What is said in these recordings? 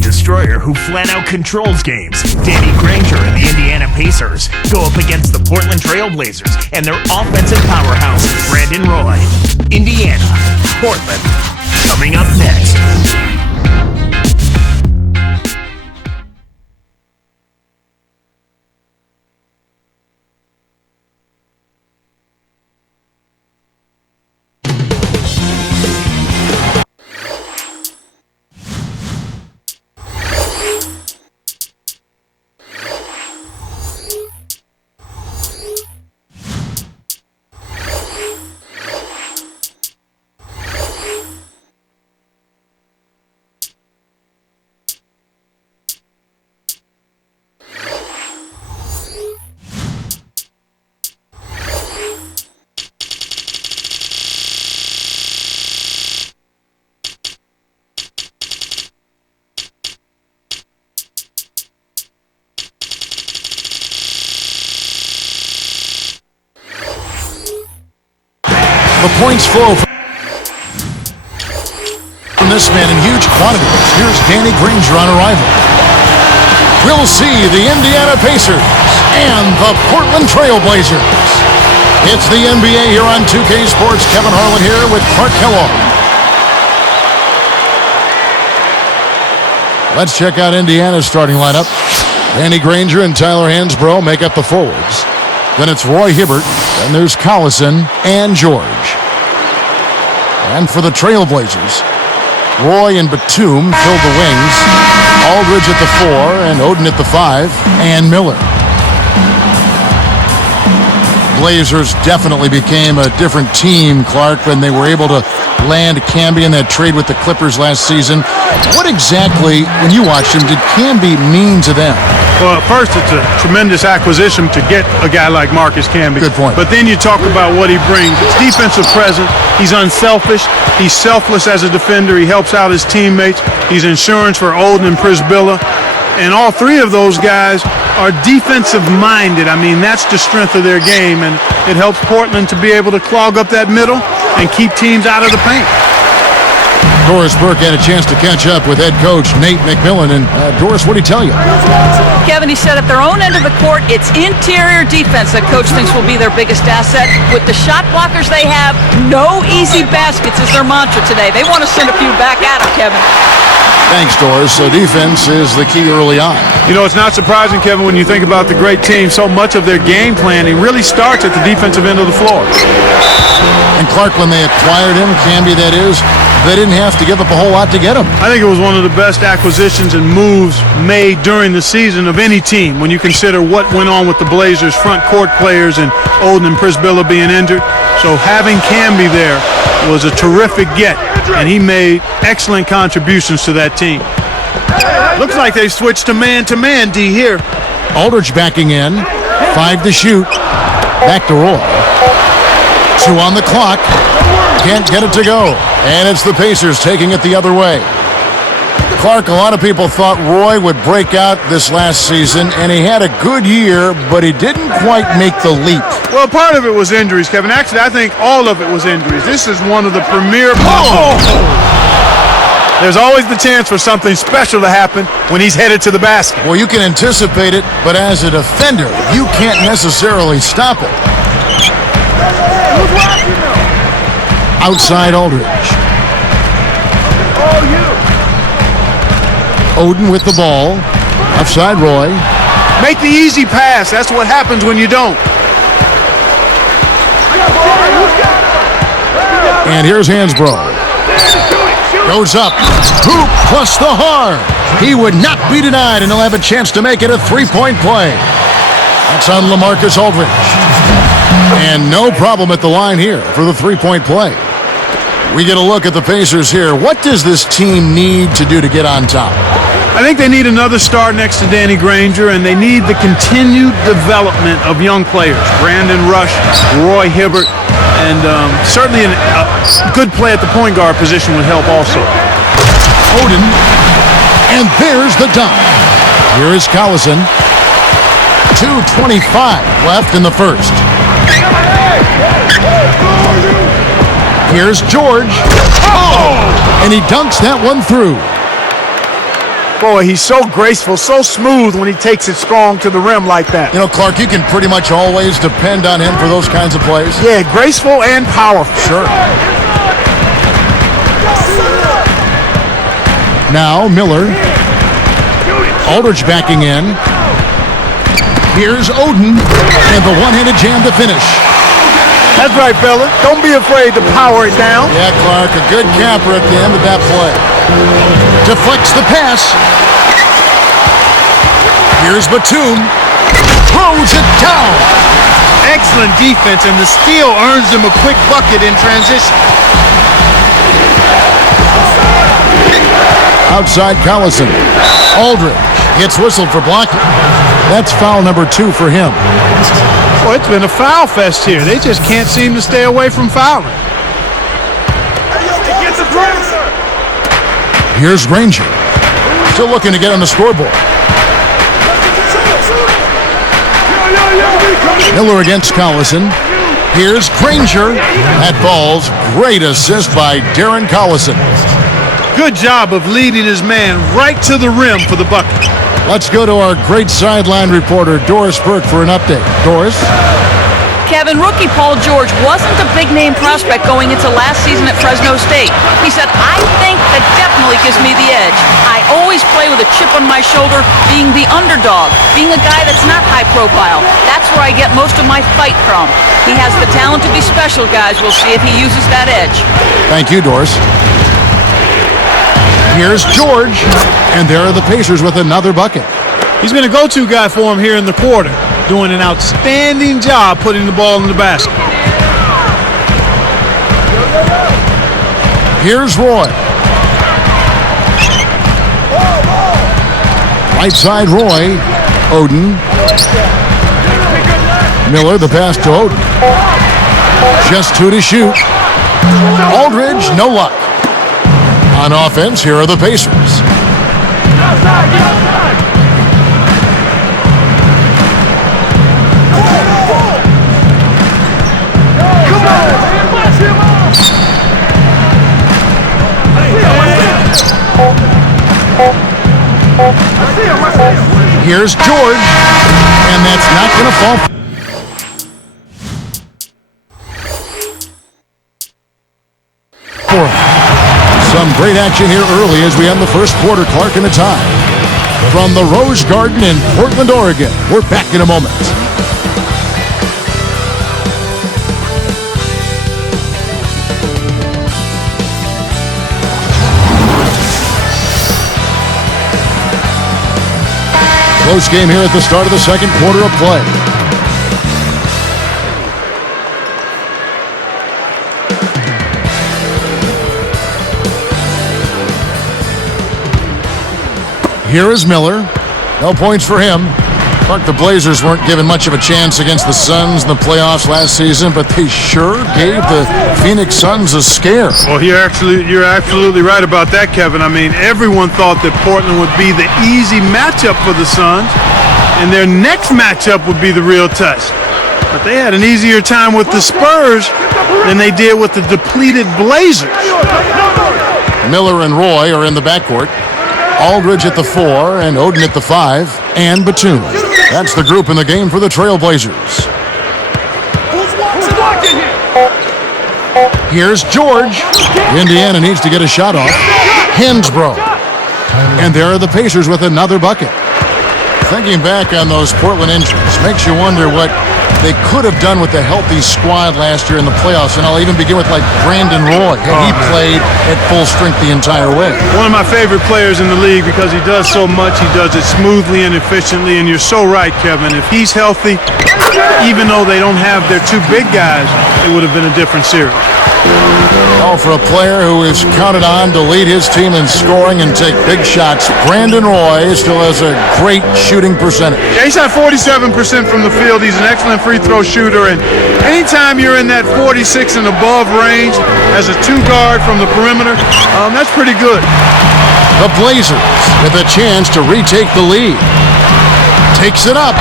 destroyer who flat-out controls games, Danny Granger and the Indiana Pacers go up against the Portland Trail Blazers and their offensive powerhouse, Brandon Roy. Indiana, Portland, coming up next. The points flow from this man in huge quantities. Here's Danny Granger on arrival. We'll see the Indiana Pacers and the Portland Trail Blazers. It's the NBA here on 2K Sports. Kevin Harlan here with Clark Kellogg. Let's check out Indiana's starting lineup. Danny Granger and Tyler Hansbrough make up the forwards. Then it's Roy Hibbert, and there's Collison and George. And for the Trailblazers, Roy and Batum filled the wings, Aldridge at the 4, and Oden at the 5, and Miller. Blazers definitely became a different team, Clark, when they were able to land Camby in that trade with the Clippers last season. What exactly, when you watched him, did Camby mean to them? Well, first, it's a tremendous acquisition to get a guy like Marcus Camby. Good point. But then you talk about what he brings. It's defensive presence. He's unselfish. He's selfless as a defender. He helps out his teammates. He's insurance for Oden and Prisbilla. And all three of those guys are defensive-minded. I mean, that's the strength of their game, and it helps Portland to be able to clog up that middle and keep teams out of the paint. Doris Burke had a chance to catch up with head coach Nate McMillan. And Doris, what did he tell you? Kevin, he said at their own end of the court, it's interior defense that coach thinks will be their biggest asset. With the shot blockers they have, no easy baskets is their mantra today. They want to send a few back at them, Kevin. Thanks, Doris. So defense is the key early on. You know, it's not surprising, Kevin, when you think about the great team. So much of their game planning really starts at the defensive end of the floor. And Clark, when they acquired him, Camby that is, they didn't have to give up a whole lot to get him. I think it was one of the best acquisitions and moves made during the season of any team when you consider what went on with the Blazers' front court players and Oden and Prisbilla being injured. So having Camby there was a terrific get, and he made excellent contributions to that team. Looks like they switched to man-to-man, D, here. Aldridge backing in, 5 to shoot. Back to Roy. 2 on the clock. Can't get it to go. And it's the Pacers taking it the other way. Clark, a lot of people thought Roy would break out this last season, and he had a good year, but he didn't quite make the leap. Well, part of it was injuries, Kevin. Actually, I think all of it was injuries. This is one of the premier... There's always the chance for something special to happen when he's headed to the basket. Well, you can anticipate it, but as a defender, you can't necessarily stop it. Outside Aldridge. Oden with the ball. Offside Roy. Make the easy pass. That's what happens when you don't. And here's Hansbrough. Goes up. Hoop plus the hard. He would not be denied, and he'll have a chance to make it a three-point play. That's on LaMarcus Aldridge. And no problem at the line here for the three-point play. We get a look at the Pacers here. What does this team need to do to get on top? I think they need another star next to Danny Granger, and they need the continued development of young players. Brandon Rush, Roy Hibbert, and certainly a good play at the point guard position would help also. Oden, and there's the dunk. Here is Collison. 2:25 left in the first. Here's George. Oh! And he dunks that one through. Boy, he's so graceful, so smooth when he takes it strong to the rim like that. You know, Clark, you can pretty much always depend on him for those kinds of plays. Yeah, graceful and powerful. Sure. Now Miller. Aldridge backing in. Here's Oden, and the one-handed jam to finish. That's right, fella. Don't be afraid to power it down. Yeah, Clark, a good capper at the end of that play. Deflects the pass. Here's Batum. Throws it down. Excellent defense, and the steal earns him a quick bucket in transition. Outside Collison. Aldridge gets whistled for blocking. That's foul number 2 for him. Well, it's been a foul fest here. They just can't seem to stay away from fouling. Here's Granger. Still looking to get on the scoreboard. Miller against Collison. Here's Granger. That ball's great assist by Darren Collison. Good job of leading his man right to the rim for the bucket. Let's go to our great sideline reporter, Doris Burke, for an update. Doris? Kevin, rookie Paul George wasn't a big-name prospect going into last season at Fresno State. He said, I think that definitely gives me the edge. I always play with a chip on my shoulder, being the underdog, being a guy that's not high profile. That's where I get most of my fight from. He has the talent to be special, guys. We'll see if he uses that edge. Thank you, Doris. Here's George, and there are the Pacers with another bucket. He's been a go-to guy for him here in the quarter, doing an outstanding job putting the ball in the basket. Here's Roy. Right side Roy. Oden. Miller, the pass to Oden. Just 2 to shoot. Aldridge, no luck. On offense, here are the Pacers. Here's George, and that's not going to fall. Some great action here early as we end the first quarter. Clark in a tie. From the Rose Garden in Portland, Oregon, we're back in a moment. Close game here at the start of the second quarter of play. Here is Miller. No points for him. Clark, the Blazers weren't given much of a chance against the Suns in the playoffs last season, but they sure gave the Phoenix Suns a scare. Well, you're absolutely right about that, Kevin. I mean, everyone thought that Portland would be the easy matchup for the Suns, and their next matchup would be the real test. But they had an easier time with the Spurs than they did with the depleted Blazers. Miller and Roy are in the backcourt. Aldridge at the 4 and Oden at the 5 and Batum. That's the group in the game for the Trailblazers. Here's George. Indiana needs to get a shot off. Hansbrough. And there are the Pacers with another bucket. Thinking back on those Portland injuries makes you wonder what they could have done with the healthy squad last year in the playoffs. And I'll even begin with like Brandon Roy. He played at full strength the entire way. One of my favorite players in the league because he does so much. He does it smoothly and efficiently. And you're so right, Kevin. If he's healthy, even though they don't have their 2 big guys, it would have been a different series. Oh, for a player who is counted on to lead his team in scoring and take big shots, Brandon Roy still has a great shooting percentage. Yeah, he's at 47% from the field. He's an excellent free throw shooter, and anytime you're in that 46 and above range as a 2 guard from the perimeter, that's pretty good. The Blazers with a chance to retake the lead. Takes it up.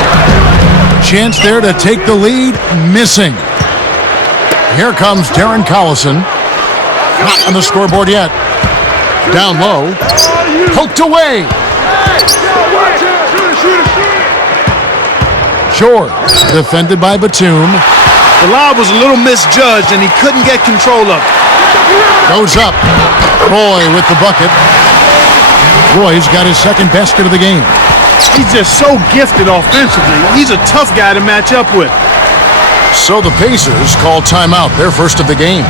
Chance there to take the lead, missing. Here comes Darren Collison. Not on the scoreboard yet. Down low. Poked away. George, defended by Batum. The lob was a little misjudged, and he couldn't get control of it. Goes up. Broy with the bucket. Broy's got his second basket of the game. He's just so gifted offensively. He's a tough guy to match up with. So the Pacers call timeout, their first of the game.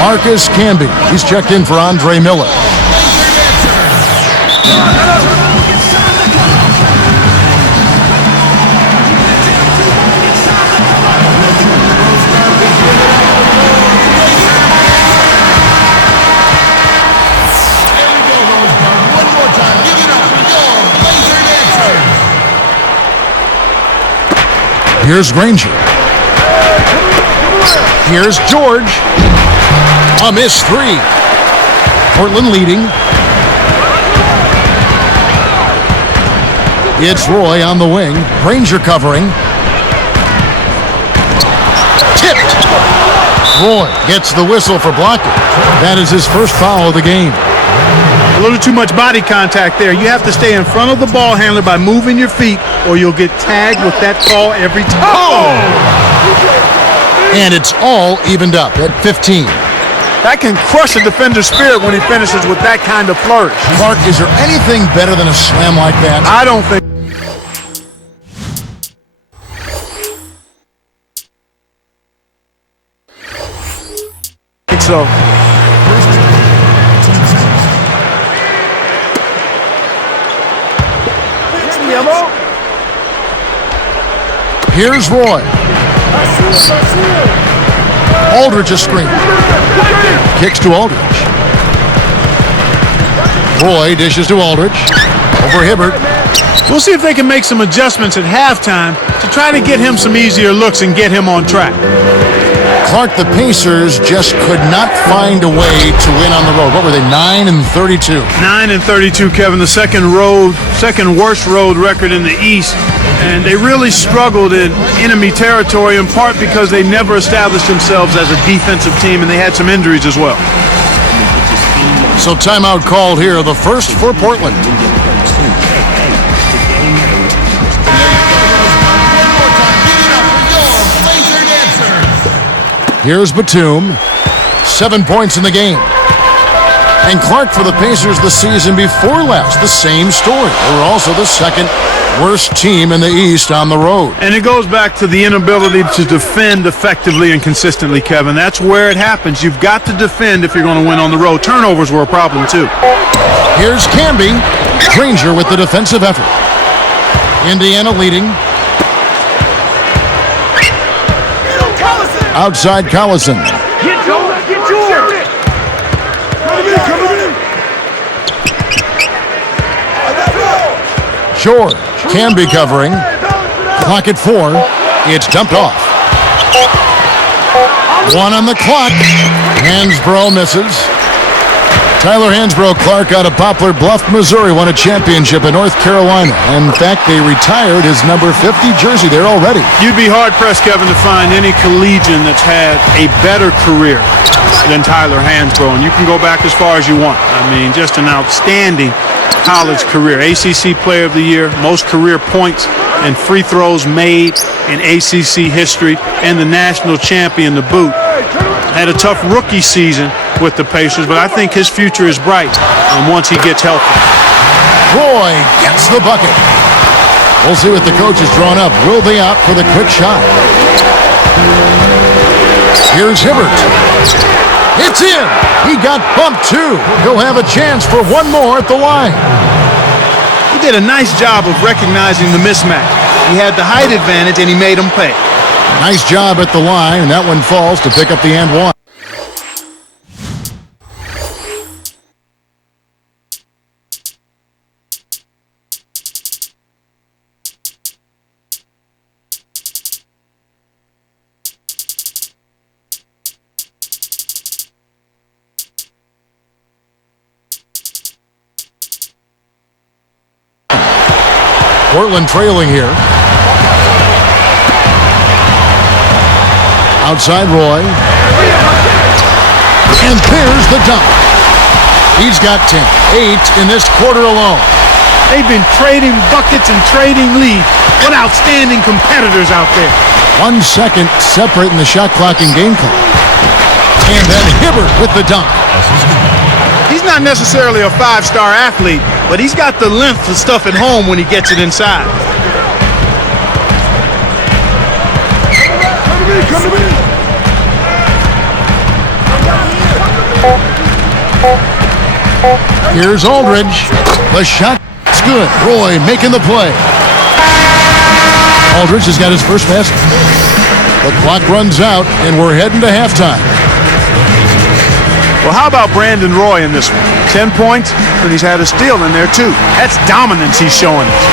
Marcus Camby. He's checked in for Andre Miller. Here's Granger. Here's George. A missed three. Portland leading. It's Roy on the wing. Granger covering. Tipped. Roy gets the whistle for blocking. That is his first foul of the game. A little too much body contact there. You have to stay in front of the ball handler by moving your feet, or you'll get tagged with that call every time. Oh! And it's all evened up at 15. That can crush a defender's spirit when he finishes with that kind of flourish. Clark, is there anything better than a slam like that? I don't think so. Here's Roy. Aldridge a screen. Kicks to Aldridge. Roy dishes to Aldridge. Over Hibbert. We'll see if they can make some adjustments at halftime to try to get him some easier looks and get him on track. Clark, the Pacers just could not find a way to win on the road. What were they, 9-32? 9-32, Kevin, the second worst road record in the East. And they really struggled in enemy territory, in part because they never established themselves as a defensive team, and they had some injuries as well. So timeout called here, the first for Portland. Here's Batum. 7 points in the game. And Clark for the Pacers the season before last, the same story. They were also the second worst team in the East on the road. And it goes back to the inability to defend effectively and consistently, Kevin. That's where it happens. You've got to defend if you're going to win on the road. Turnovers were a problem, too. Here's Camby. Granger with the defensive effort. Indiana leading. Outside Collison. Get George! George can be covering. Clock at 4. It's dumped off. 1 on the clock. Hansbrough misses. Tyler Hansbrough, Clark, out of Poplar Bluff, Missouri, won a championship in North Carolina. In fact, they retired his number 50 jersey there already. You'd be hard-pressed, Kevin, to find any collegian that's had a better career than Tyler Hansbrough, and you can go back as far as you want. I mean, just an outstanding college career. ACC Player of the Year, most career points and free throws made in ACC history, and the national champion to boot. Had a tough rookie season with the Pacers, but I think his future is bright once he gets healthy. Roy gets the bucket. We'll see what the coach has drawn up. Will they opt for the quick shot? Here's Hibbert. It's in. He got bumped too. He'll have a chance for one more at the line. He did a nice job of recognizing the mismatch. He had the height advantage, and he made him pay. Nice job at the line, and that one falls to pick up the and one. Portland trailing here. Outside Roy. And there's the dunk. He's got 10. 8 in this quarter alone. They've been trading buckets and trading lead. What outstanding competitors out there. 1 second separating the shot clock and game clock. And then Hibbert with the dunk. He's not necessarily a five-star athlete, but he's got the length for stuff at home when he gets it inside. Come to me. Here's Aldridge. The shot's good. Broy making the play. Aldridge has got his first basket. The clock runs out, and we're heading to halftime. Well, how about Brandon Roy in this one? 10 points, but he's had a steal in there, too. That's dominance he's showing us.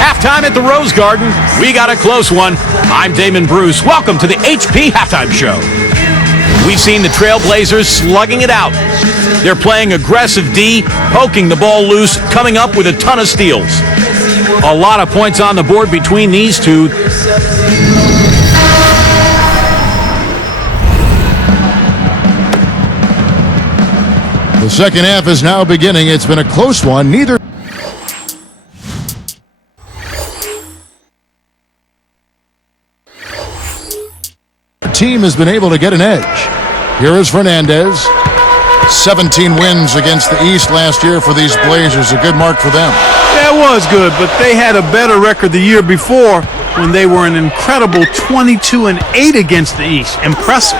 Halftime at the Rose Garden. We got a close one. I'm Damon Bruce. Welcome to the HP Halftime Show. We've seen the Trailblazers slugging it out. They're playing aggressive D, poking the ball loose, coming up with a ton of steals. A lot of points on the board between these two. The second half is now beginning. It's been a close one. Neither team has been able to get an edge. Here is Fernandez. 17 wins against the East last year for these Blazers. A good mark for them. That was good, but they had a better record the year before when they were an incredible 22-8 against the East. Impressive.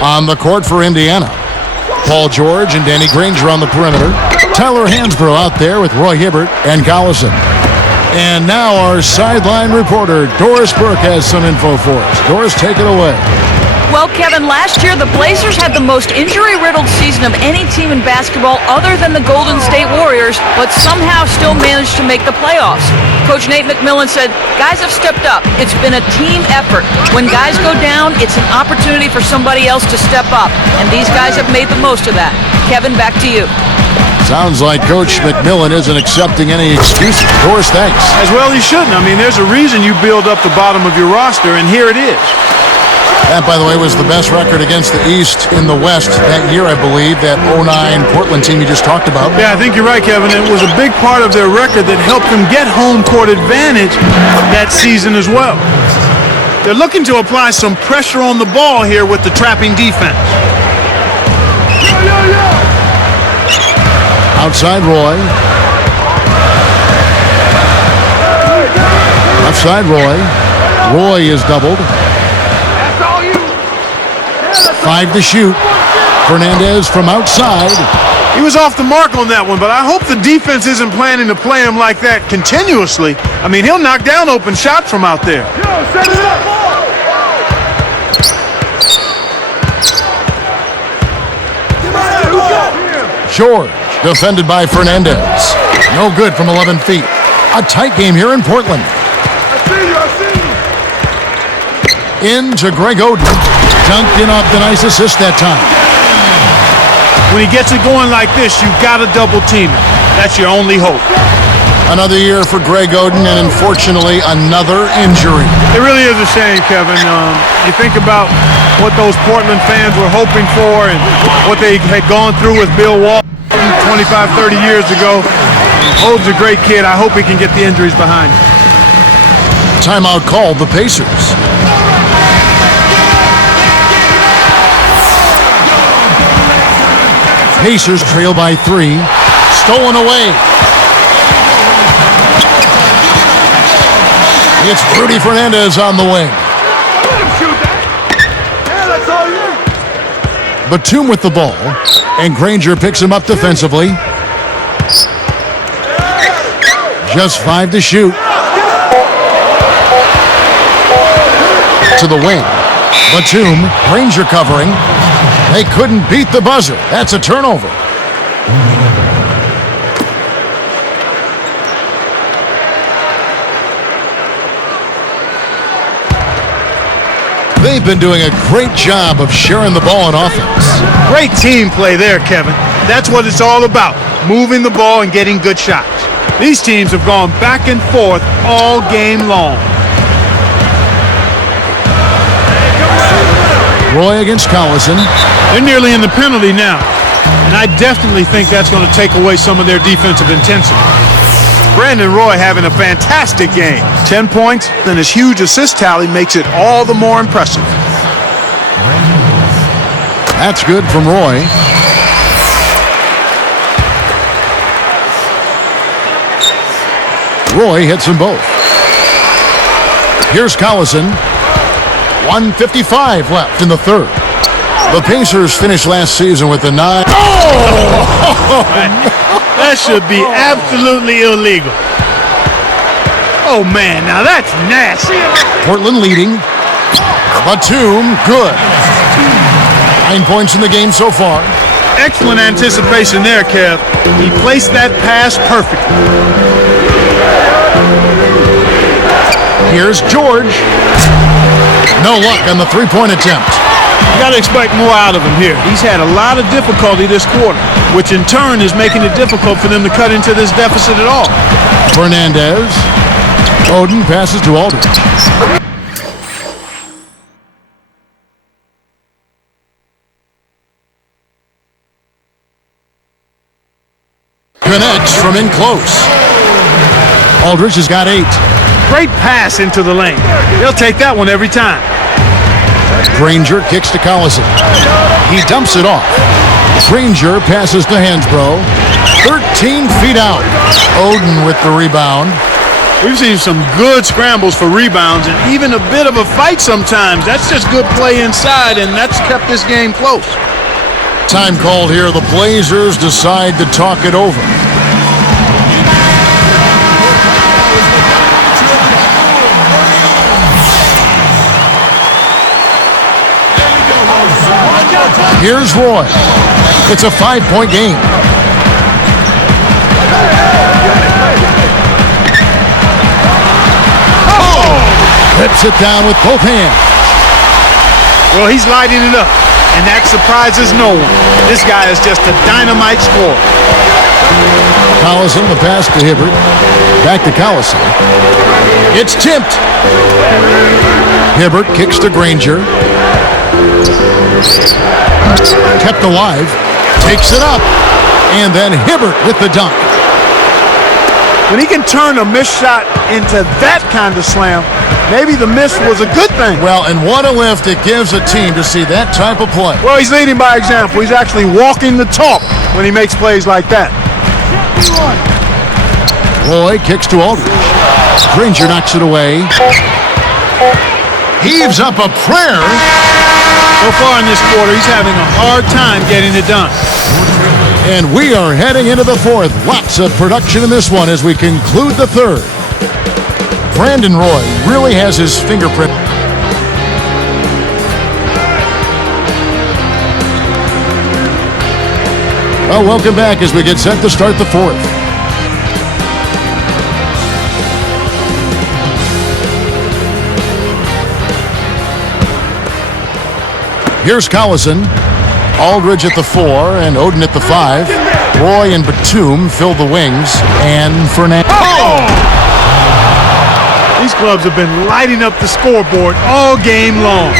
On the court for Indiana, Paul George and Danny Granger on the perimeter. Tyler Hansbrough out there with Roy Hibbert and Collison. And now our sideline reporter, Doris Burke, has some info for us. Doris, take it away. Well, Kevin, last year the Blazers had the most injury-riddled season of any team in basketball other than the Golden State Warriors, but somehow still managed to make the playoffs. Coach Nate McMillan said, guys have stepped up. It's been a team effort. When guys go down, it's an opportunity for somebody else to step up, and these guys have made the most of that. Kevin, back to you. Sounds like Coach McMillan isn't accepting any excuses. Doris, thanks. As well he shouldn't. I mean, there's a reason you build up the bottom of your roster, and here it is. That, by the way, was the best record against the East in the West that year, I believe, that 09 Portland team you just talked about. Yeah, I think you're right, Kevin. It was a big part of their record that helped them get home court advantage that season as well. They're looking to apply some pressure on the ball here with the trapping defense. Outside Roy. Left side Roy. Roy is doubled. 5 to shoot. Fernandez from outside. He was off the mark on that one, but I hope the defense isn't planning to play him like that continuously. I mean, he'll knock down open shots from out there. Set it up. George, defended by Fernandez. No good from 11 feet. A tight game here in Portland. I see you. Into Greg Oden. Dunked in off the nice assist that time. When he gets it going like this, you've got to double team it. That's your only hope. Another year for Greg Oden, and unfortunately, another injury. It really is a shame, Kevin. You think about what those Portland fans were hoping for and what they had gone through with Bill Walton 25, 30 years ago. Oden's a great kid. I hope he can get the injuries behind him. Timeout called the Pacers. Pacers trail by 3. Stolen away. It's Rudy Fernandez on the wing. Let him shoot that. Yeah, that's all you. Batum with the ball. And Granger picks him up defensively. Just 5 to shoot. To the wing. Batum, Granger covering. They couldn't beat the buzzer. That's a turnover. They've been doing a great job of sharing the ball in offense. Great team play there, Kevin. That's what it's all about, moving the ball and getting good shots. These teams have gone back and forth all game long. Broy against Collison. They're nearly in the penalty now, and I definitely think that's going to take away some of their defensive intensity. Brandon Roy having a fantastic game. 10 points, and his huge assist tally makes it all the more impressive. That's good from Roy. Roy hits them both. Here's Collison. 1:55 left in the third. The Pacers finished last season with a 9. That should be absolutely illegal. Oh, man, now that's nasty. Portland leading. Batum, good. 9 points in the game so far. Excellent anticipation there, Kev. He placed that pass perfectly. Here's George. No luck on the three-point attempt. You got to expect more out of him here. He's had a lot of difficulty this quarter, which in turn is making it difficult for them to cut into this deficit at all. Fernandez. Oden passes to Aldridge. Connects from in close. Aldridge has got 8. Great pass into the lane. He'll take that one every time. Granger kicks to Collison. He dumps it off. Granger passes to Hansbrough. 13 feet out. Oden with the rebound. We've seen some good scrambles for rebounds and even a bit of a fight sometimes. That's just good play inside, and that's kept this game close. Time called here. The Blazers decide to talk it over. Here's Roy. It's a 5-point game. Rips it down with both hands. Well, he's lighting it up, and that surprises no one. This guy is just a dynamite scorer. Collison, the pass to Hibbert. Back to Collison. It's tipped. Hibbert kicks to Granger. Kept alive. Takes it up. And then Hibbert with the dunk. When he can turn a missed shot into that kind of slam, maybe the miss was a good thing. Well, and what a lift it gives a team to see that type of play. Well, he's leading by example. He's actually walking the talk when he makes plays like that. Roy kicks to Aldridge. Granger knocks it away. Heaves up a prayer. So far in this quarter, he's having a hard time getting it done. And we are heading into the fourth. Lots of production in this one as we conclude the third. Brandon Roy really has his fingerprint. Well, welcome back as we get set to start the fourth. Here's Collison. Aldridge at the 4 and Oden at the 5. Roy and Batum fill the wings. And Fernandez. Oh! These clubs have been lighting up the scoreboard all game long.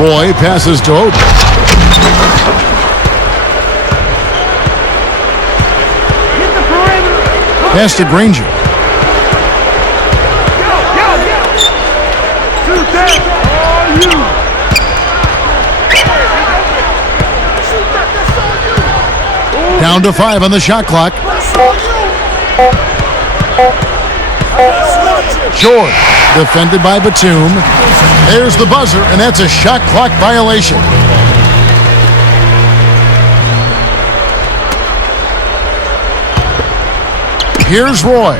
Roy passes to Oden. Pass to Granger. Down to 5 on the shot clock. George, defended by Batum. There's the buzzer, and that's a shot clock violation. Here's Roy.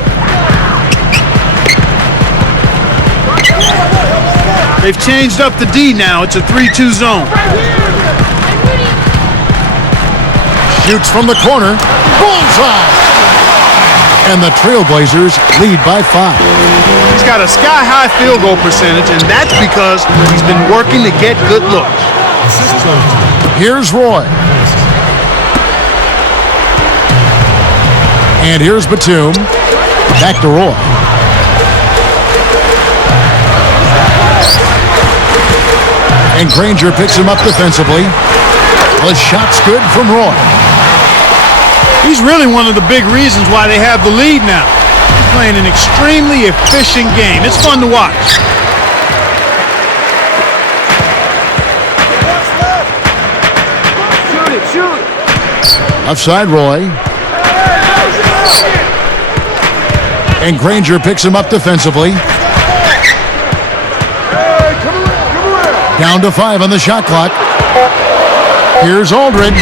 They've changed up the D now. It's a 3-2 zone. Shoots from the corner. Bullseye! And the Trailblazers lead by 5. He's got a sky-high field goal percentage, and that's because he's been working to get good looks. Here's Roy. And here's Batum. Back to Roy. And Granger picks him up defensively. The shot's good from Roy. He's really one of the big reasons why they have the lead now. He's playing an extremely efficient game. It's fun to watch. Left side, Roy. And Granger picks him up defensively. Down to 5 on the shot clock. Here's Aldridge,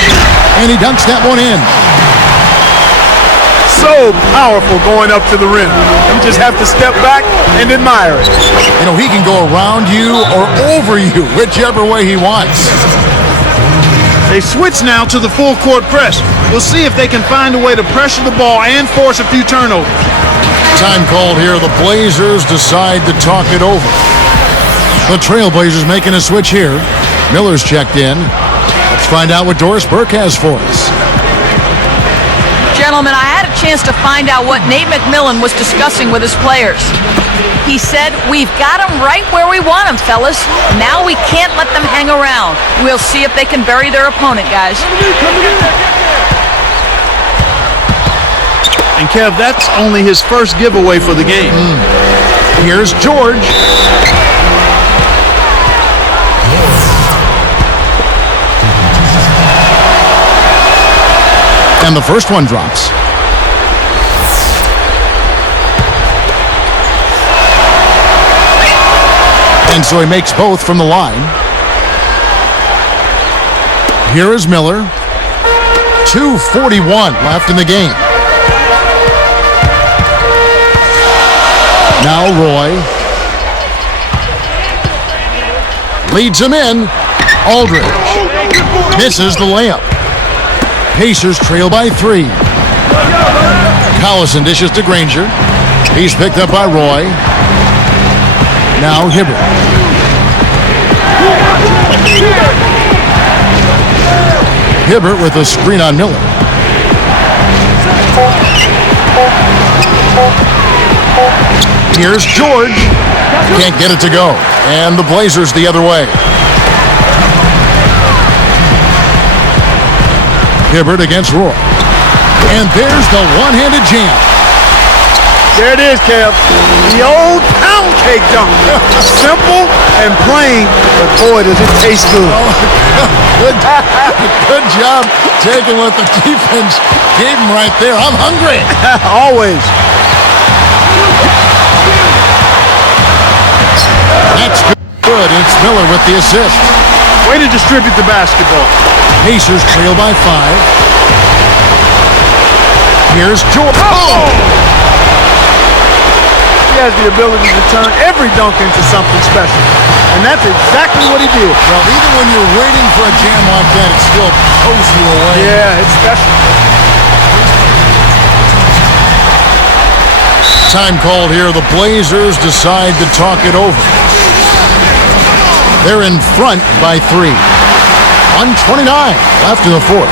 and he dunks that one in. So powerful going up to the rim. You just have to step back and admire it. You know, he can go around you or over you, whichever way he wants. They switch now to the full court press. We'll see if they can find a way to pressure the ball and force a few turnovers. Time called here. The Blazers decide to talk it over. The Trailblazers making a switch here. Miller's checked in. Let's find out what Doris Burke has for us. Gentlemen, I had a chance to find out what Nate McMillan was discussing with his players. He said, "We've got them right where we want them, fellas. Now we can't let them hang around. We'll see if they can bury their opponent, guys." And Kev, that's only his first giveaway for the game. Here's George. And the first one drops. And so he makes both from the line. Here is Miller. 2:41 left in the game. Now Roy. Leads him in. Aldridge. Misses the layup. Pacers trail by 3. Collison dishes to Granger. He's picked up by Roy. Now Hibbert. Hibbert with a screen on Miller. Here's George. Can't get it to go. And the Blazers the other way. Hibbert against Roy. And there's the one-handed jam. There it is, Kev. The old pound cake dunk. Simple and plain, but boy, does it taste good. Good job taking what the defense gave him right there. I'm hungry. Always. That's good. It's Miller with the assist. Way to distribute the basketball. Pacers trail by 5. Here's George. Oh! He has the ability to turn every dunk into something special. And that's exactly what he did. Well, even when you're waiting for a jam like that, it still pulls you away. Yeah, it's special. Time called here. The Blazers decide to talk it over. They're in front by 3. 1:29 left in the fourth.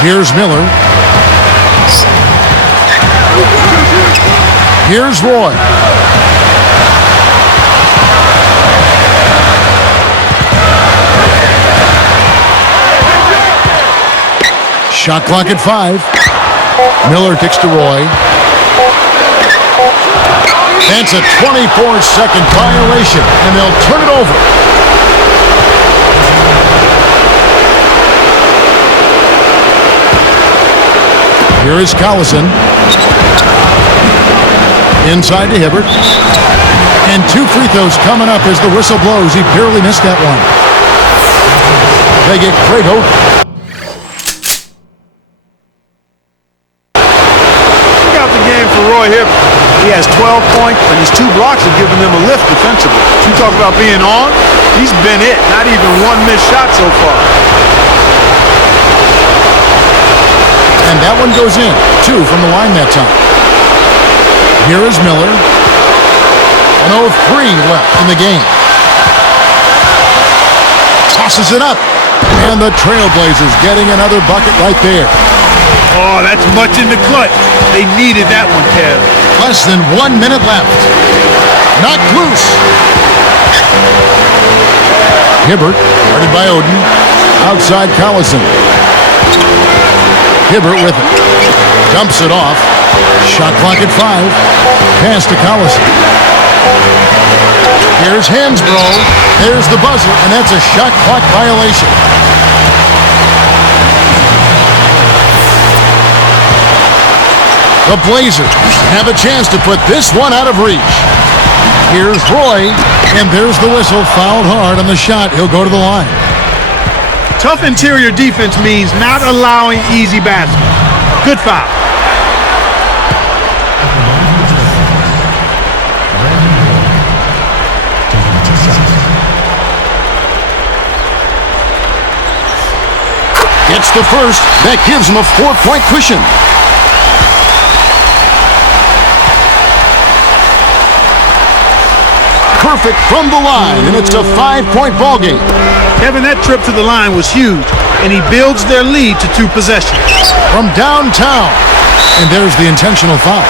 Here's Miller. Here's Roy. Shot clock at 5. Miller kicks to Roy. That's a 24-second violation, and they'll turn it over. Here is Collison. Inside to Hibbert. And 2 free throws coming up as the whistle blows. He barely missed that one. They get great hope. Look out the game for Roy Hibbert. He has 12 points, and his 2 blocks have given them a lift defensively. You talk about being on, he's been it. Not even 1 missed shot so far. And that one goes in. 2 from the line that time. Here is Miller. 1:03 left in the game. Tosses it up. And the Trailblazers getting another bucket right there. Oh, that's much in the clutch. They needed that one, Kev. Less than 1 minute left. Knocked loose. Hibbert, guarded by Oden. Outside Collison. Hibbert with it. Dumps it off. Shot clock at 5. Pass to Collison. Here's Hansbrough. There's the buzzer, and that's a shot clock violation. The Blazers have a chance to put this one out of reach. Here's Broy, and there's the whistle. Fouled hard on the shot. He'll go to the line. Tough interior defense means not allowing easy baskets. Good foul. Gets the first. That gives him a 4-point cushion. Perfect from the line, and it's a 5-point ball game. Kevin, that trip to the line was huge, and he builds their lead to 2 possessions. From downtown, and there's the intentional foul.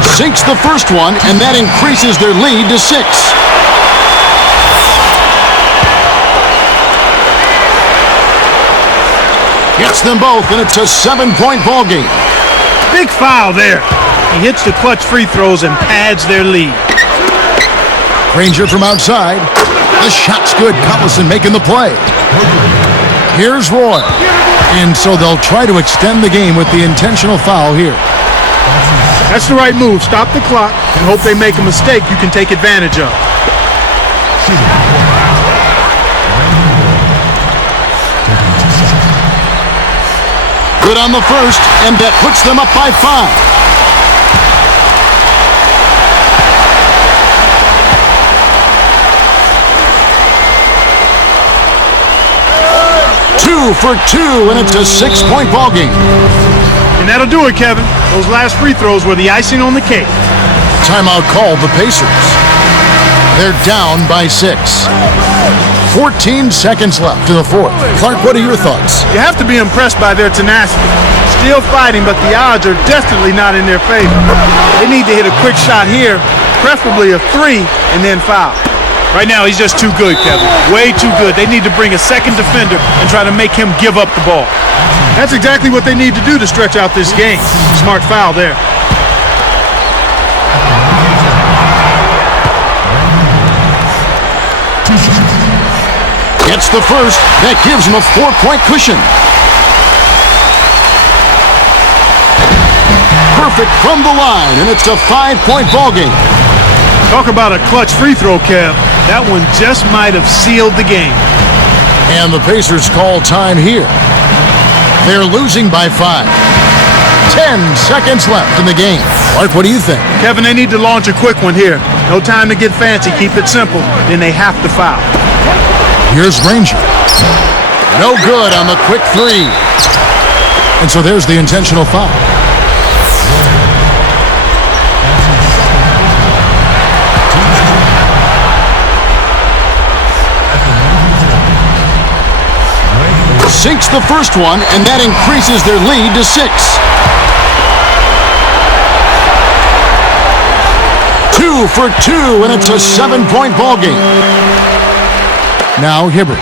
Sinks the first one, and that increases their lead to 6. Gets them both, and it's a 7-point ball game. Big foul there. He hits the clutch free throws and pads their lead. Granger from outside. The shot's good. Collison making the play. Here's Roy. And so they'll try to extend the game with the intentional foul here. That's the right move. Stop the clock and hope they make a mistake you can take advantage of. Good on the first, and that puts them up by 5. Two for 2, and it's a 6-point ball game. And that'll do it, Kevin. Those last free throws were the icing on the cake. Timeout called the Pacers. They're down by 6. 14 seconds left in the 4th. Clark, what are your thoughts? You have to be impressed by their tenacity. Still fighting, but the odds are definitely not in their favor. They need to hit a quick shot here, preferably a 3, and then foul. Right now, he's just too good, Kevin. Way too good. They need to bring a second defender and try to make him give up the ball. That's exactly what they need to do to stretch out this game. Smart foul there. Gets the first. That gives him a 4-point cushion. Perfect from the line, and it's a 5-point ball game. Talk about a clutch free throw, Kev. That one just might have sealed the game. And the Pacers call time here. They're losing by 5. 10 seconds left in the game. Mark, what do you think? Kevin, they need to launch a quick one here. No time to get fancy. Keep it simple. Then they have to foul. Here's Granger. No good on the quick 3. And so there's the intentional foul. Sinks the first one, and that increases their lead to 6. 2 for 2, and it's a 7-point ball game. Now Hibbert.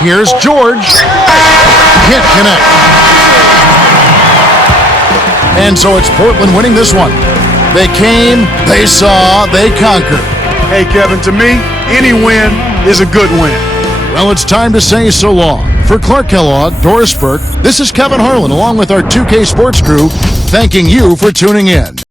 Here's George. Can't connect. And so it's Portland winning this one. They came, they saw, they conquered. Hey, Kevin, to me, any win is a good win. Well, it's time to say so long. For Clark Kellogg, Doris Burke, this is Kevin Harlan along with our 2K Sports crew, thanking you for tuning in.